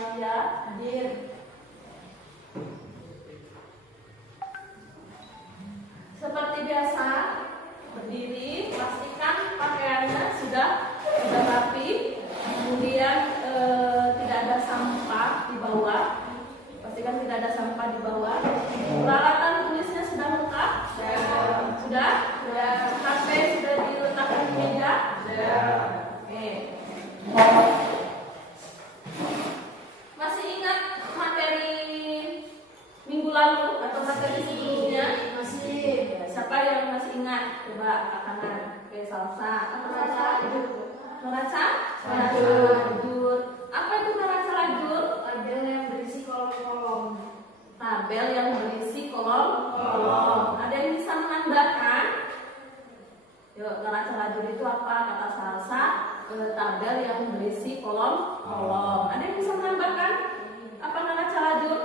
Safia hadir. Seperti biasa, berdiri, pastikan pakaiannya sudah rapi, kemudian tidak ada sampah di bawah. Pastikan tidak ada sampah di bawah. Peralatan tulisnya sudah lengkap? Sudah? HP sudah diletakkan di meja? Oke. Masih ingat materi minggu lalu atau materi sebelumnya? Masih. Ya, siapa yang masih ingat? Coba angkat tangan. Oke, salsa. Apa salsa? Neraca? Lajur. Apa itu neraca lajur? Tabel yang berisi kolom-kolom. Tabel yang berisi kolom-kolom. Ada yang bisa menambahkan? Yuk, neraca lajur itu apa? Kata salsa, tabel yang berisi kolom-kolom. Ada yang bisa menambahkan? Apa neraca lajur?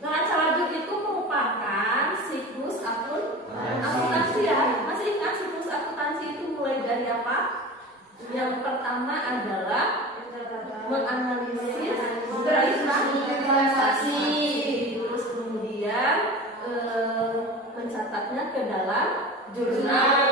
Neraca lajur itu merupakan siklus akuntansi ya. Masih ingat siklus akuntansi itu mulai dari apa? Yang pertama adalah menganalisis transaksi, terus kemudian mencatatnya ke dalam jurnal,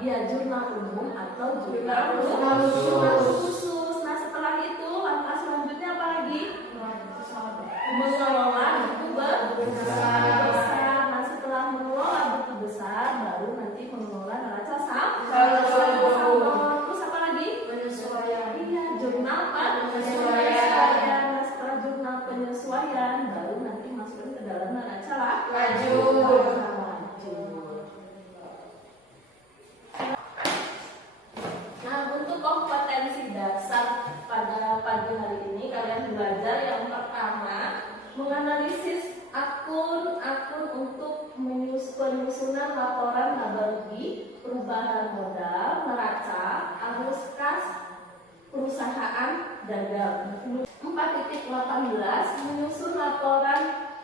ya jurnal umum atau jurnal khusus. Nah setelah itu langkah selanjutnya apa lagi? Mengelola buku besar. Nah setelah mengelola buku besar, baru nanti mengelola neraca saldo. Terus apa lagi? Penyesuaian. Iya, jurnal penyesuaian. Nah setelah jurnal penyesuaian, baru nanti masukin ke dalam neraca lajur. Nah untuk kompetensi dasar pada pagi hari ini kalian belajar yang pertama menganalisis akun untuk penyusunan laporan laba rugi, perubahan modal, neraca, arus kas, perusahaan dagang. 4.18 menyusun laporan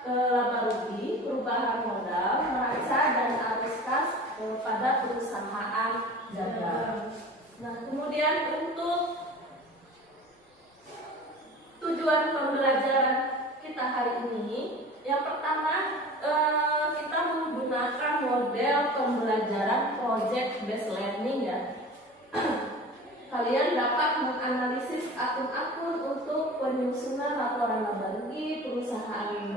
laba rugi, perubahan modal, neraca dan arus kas pada perusahaan dagang. Nah kemudian untuk tujuan pembelajaran kita hari ini, yang pertama kita menggunakan model pembelajaran project based learning ya. Kalian dapat menganalisis akun-akun untuk penyusunan laporan laba rugi perusahaan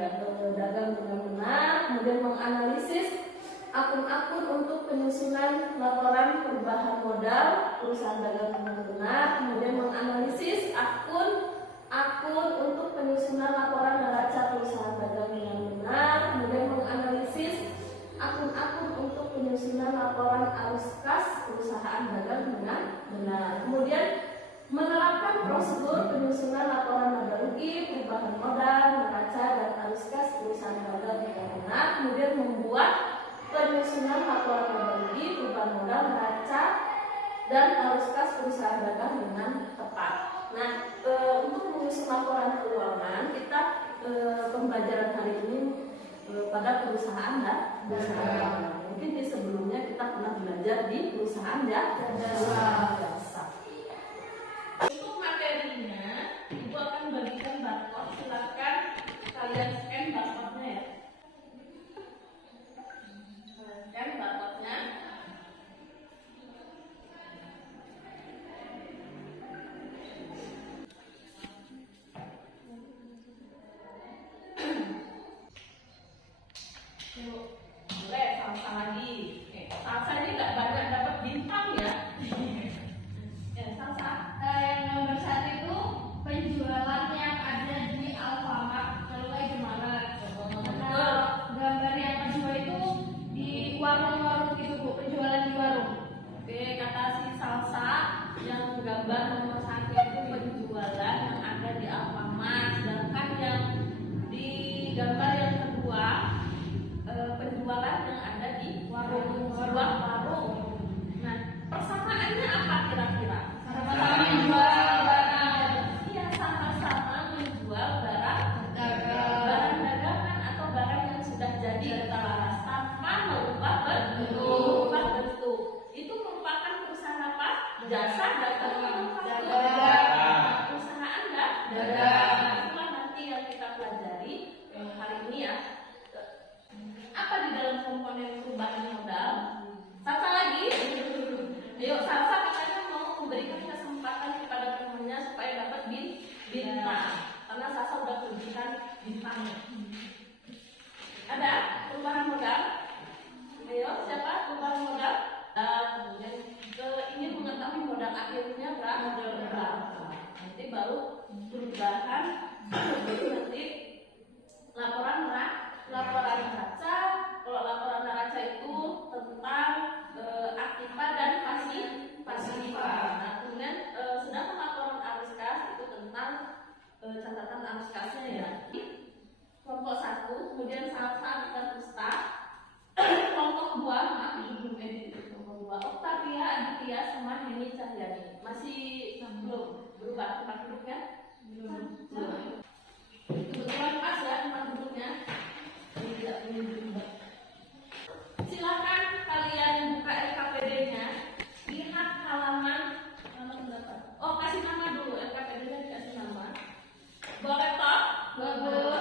dagang dengan benar, kemudian menganalisis akun-akun untuk penyusunan laporan perubahan modal perusahaan dagang dengan benar, kemudian menganalisis akun untuk penyusunan laporan neraca perusahaan dagang dengan benar, kemudian menganalisis akun-akun untuk penyusunan laporan arus kas perusahaan dagang dengan benar, kemudian menerapkan prosedur penyusunan laporan laba rugi, perubahan modal, neraca dan arus kas perusahaan dagang dengan benar, kemudian membuat penyusunan laporan laba rugi, perubahan modal, neraca dan arus kas perusahaan dagang dengan tepat. Nah, untuk menyusun laporan keuangan kita pembelajaran hari ini pada perusahaan dan perusahaan. Mungkin di sebelumnya kita pernah belajar di perusahaan jasa. Untuk materinya, Ibu akan bagikan barcode. Silakan kalian scan barcode-nya ya. Scan barcode-nya. Boleh salsa lagi. Salsa ini nggak banyak dapat bintang ya. Itulah nanti yang kita pelajari hari ini ya. Apa di dalam komponen perubahan modal? Salsa lagi? Ayo, Salsa katanya mau memberikan kesempatan kepada temannya supaya dapat bintang. Karena Salsa udah kelebihan bintangnya. Ada perubahan modal? Ayo, siapa perubahan modal? Kemudian ingin mengetahui modal akhirnya berapa? Nanti baru perubahan. Nanti laporan neraca. Kalau laporan neraca itu tentang aktiva dan pasifa. Nah, kemudian sedangkan laporan arus kas itu tentang catatan arus kasnya ya. Kelompok 1, kemudian Salsa dan Ustaz. Kelompok 2, maaf belum edit. Kelompok 2, Octavia, Aditya sama Heni Cahyani. Masih belum berubah tempat duduknya? Belum. Kebetulan pas ya tempat duduknya. Tidak berubah. Silakan kalian buka LKPD-nya. Lihat halaman berapa? Oh, kasih nama dulu. LKPD-nya dikasih nama. Bawa laptop? Bawa.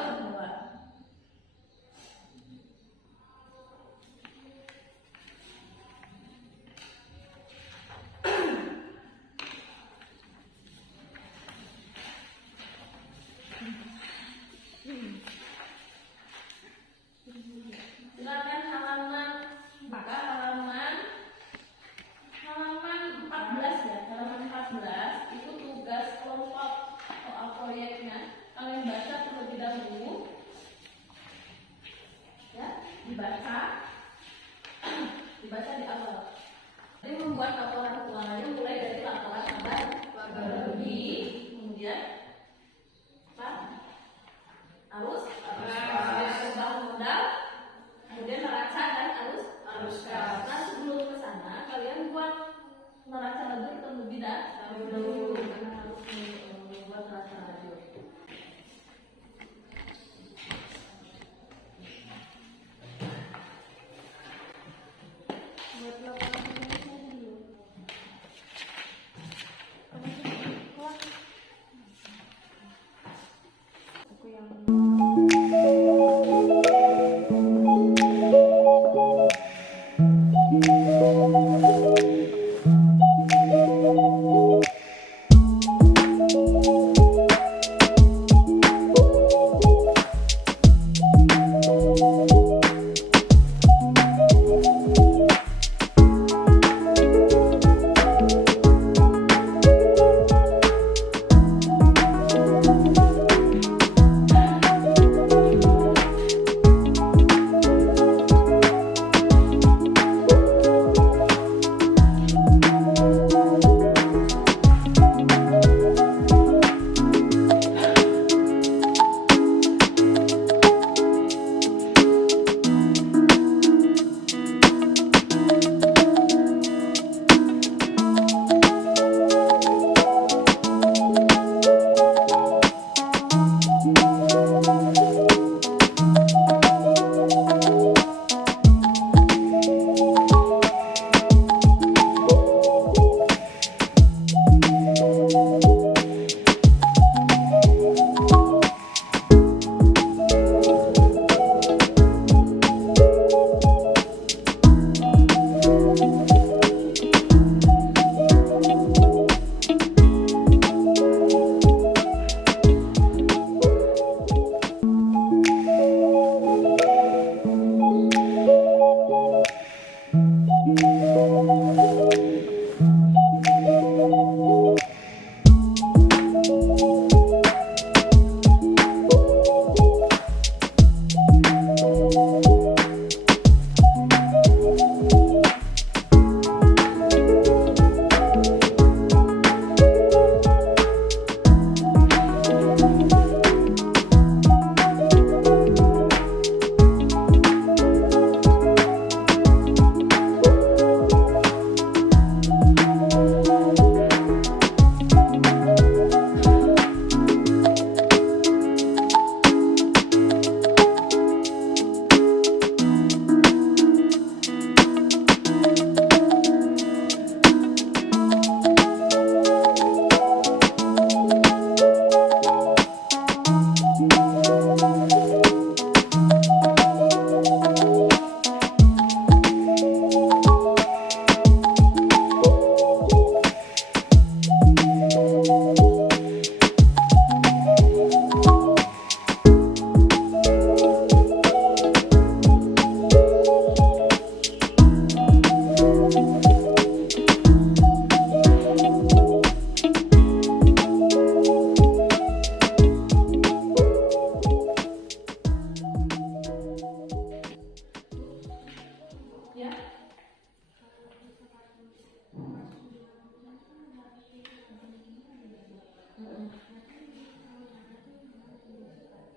Silakan buka halaman 14 ya. Halaman 14 itu tugas kelompok soal proyeknya. Kalian baca terlebih dahulu. Ya, dibaca di awal. Jadi membuat laporan keuangannya mulai dari laporan laba bersih, kemudian arus perubahan modal, kemudian neraca dan arus kas. Nah, sebelum ke sana kalian buat neraca lajur terlebih dahulu karena harus membuat neraca lajur. Buat laporan dulu. Aku yang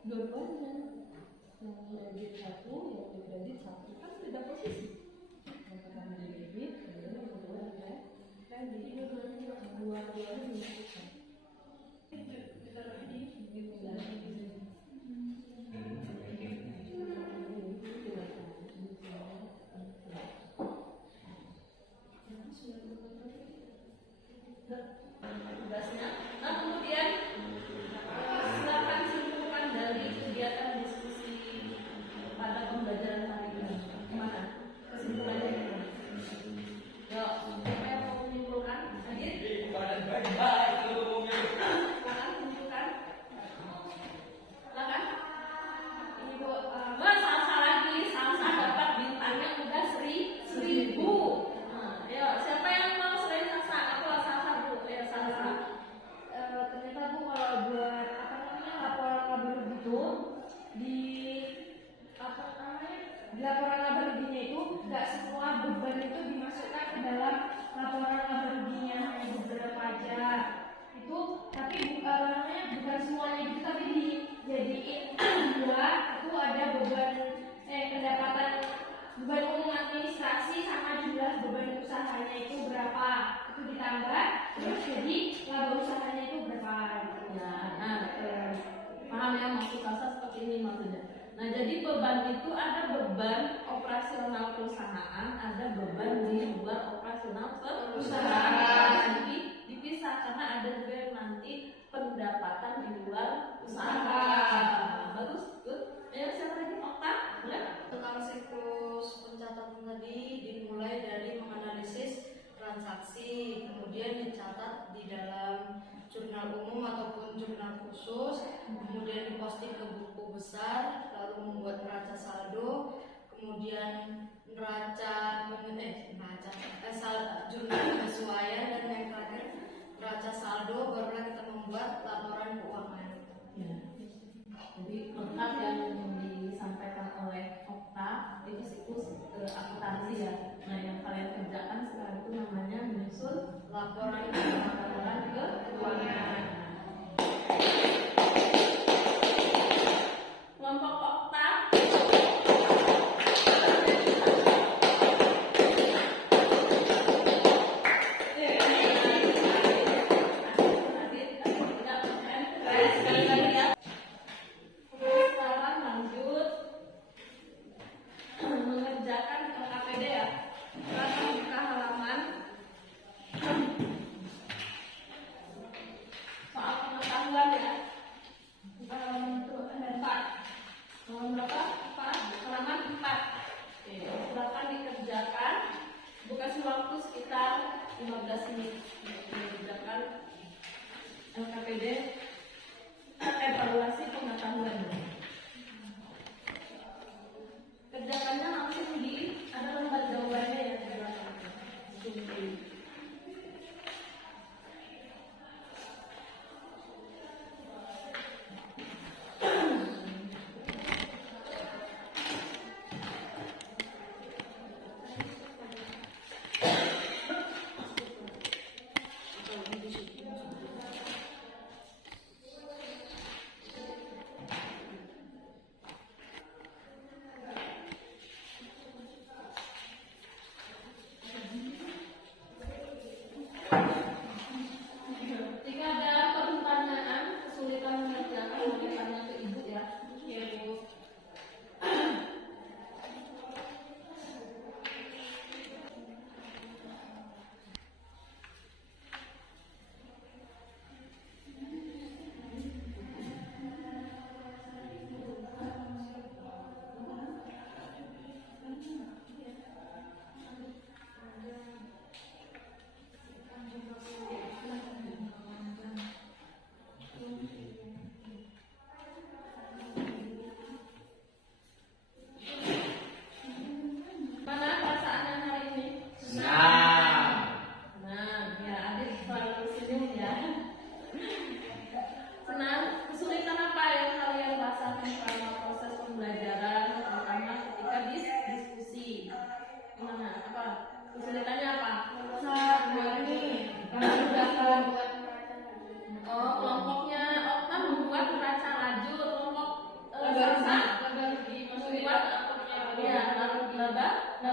Dua-duanya. Yang debit 1, yang di kredit 1. Kan beda posisi. Yang pertama di debit, kemudian yang kedua ada kredit. Dua-duanya dimasukkan. Tugasnya. Nah, kemudian silakan simpulkan dari kegiatan diskusi pada pembelajaran hari ini. Gimana? Kesimpulannya gimana? Yuk, siapa yang mau menyimpulkan? Adit? Silakan menyimpulkan. Silakan. Ini Bu, salsa lagi. Salsa dapat bintangnya udah 1000. Ayo, siapa yang mau selain salsa? Aku salsa Bu. Ya, salsa. Ternyata Bu kalau buat laporan laba rugi itu di laporan laba ruginya itu nggak semua beban itu dimasukkan ke dalam laporan laba ruginya, hanya beberapa aja itu, tapi bukan semuanya gitu, tapi dijadiin dua. Itu ada beban pendapatan, beban umum administrasi sama jumlah beban usahanya itu berapa, itu ditambah terus jadi laba usahanya itu berapa ya. Nah, paham ya maksud salsa seperti ini maksudnya. Nah, jadi beban itu ada beban operasional perusahaan, ada beban di luar operasional perusahaan. Nah, jadi dipisah karena ada juga yang nanti pendapatan di luar usaha. Bagus, good. Ayo siapa lagi? Okta, boleh? Tentang siklus pencatatan tadi dimulai dari menganalisis transaksi, kemudian dicatat di dalam jurnal umum ataupun jurnal khusus, kemudian diposting ke buku besar, lalu membuat neraca saldo, kemudian jurnal penyesuaian, dan yang terakhir neraca saldo, barulah kita membuat laporan keuangan. Ya. Jadi lengkap yang disampaikan oleh Okta itu siklus akuntansi ya. Nah, yang kalian kerjakan sekarang itu namanya menyusun laporan keuangan. Kelompok Okta. Sekarang lanjut mengerjakan LKPD ya. Sekarang buka halaman soal pengetahuan ya. Buka halaman itu ada 4. Halaman berapa? 4. Halaman 4. Oke, silakan dikerjakan. Kasih waktu sekitar 15 menit untuk mengerjakan LKPD evaluasi pengetahuan. Kerjakannya langsung ada lembar jawabannya ya di belakang.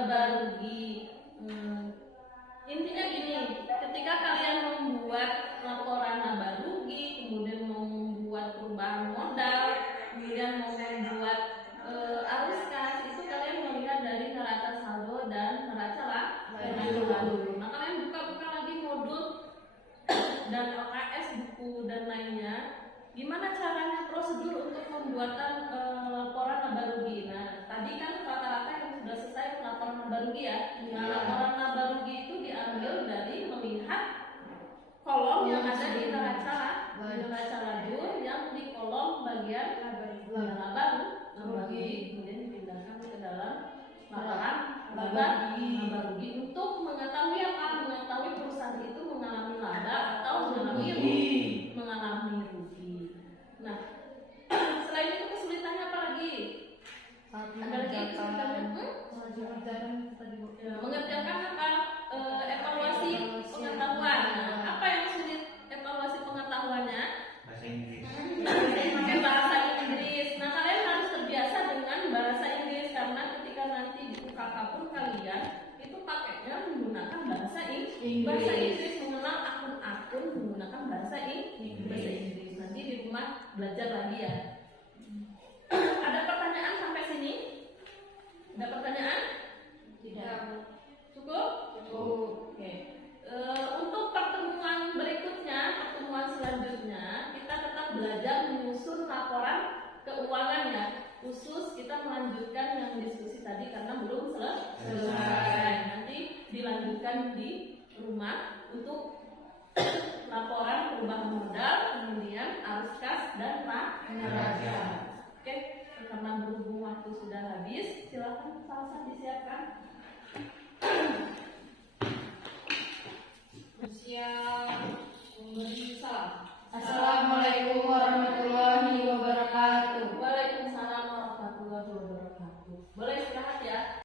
laba rugi. Intinya gini, ketika kalian membuat laporan laba rugi, kemudian mau membuat perubahan modal, kemudian mau membuat arus kas, itu kalian melihat dari neraca saldo dan neraca laba dulu. Nah, kalian buka-buka lagi modul dan LKS, buku dan lainnya. Gimana caranya prosedur untuk pembuatan laporan laba rugi? Nah, tadi kan rata-rata yang sudah selesai laporan laba rugi ya. Nah, laporan laba rugi itu diambil dari melihat kolom yang ada di neraca lajur yang di kolom bagian laba rugi, kemudian dipindahkan ke dalam laporan laba rugi untuk mengetahui apa? Mengetahui perusahaan itu mengalami laba atau mengalami rugi. Nah, selain itu kesulitannya apa lagi? Ada lagi kesulitannya? Mengerjakan apa? Evaluasi pengetahuan. Nah, apa yang sulit evaluasi pengetahuannya? Bahasa Inggris. Pakai bahasa Inggris. Nah, kalian harus terbiasa dengan bahasa Inggris karena ketika nanti di UKK pun kalian itu pakainya menggunakan bahasa Inggris, mengenal akun-akun menggunakan bahasa Inggris. Nanti di rumah belajar lagi ya. Ada pertanyaan sampai sini? Ada pertanyaan? Tidak. Cukup? Oke. Untuk pertemuan berikutnya, pertemuan selanjutnya, kita tetap belajar menyusun laporan keuangan ya. Khusus kita melanjutkan yang diskusi tadi karena belum selesai. Nanti dilanjutkan di rumah untuk laporan perubahan modal, kemudian arus kas dan neraca. Oke, karena berhubung waktu sudah habis, silakan Salsa disiapkan. Siap memberi salam. Assalamualaikum warahmatullahi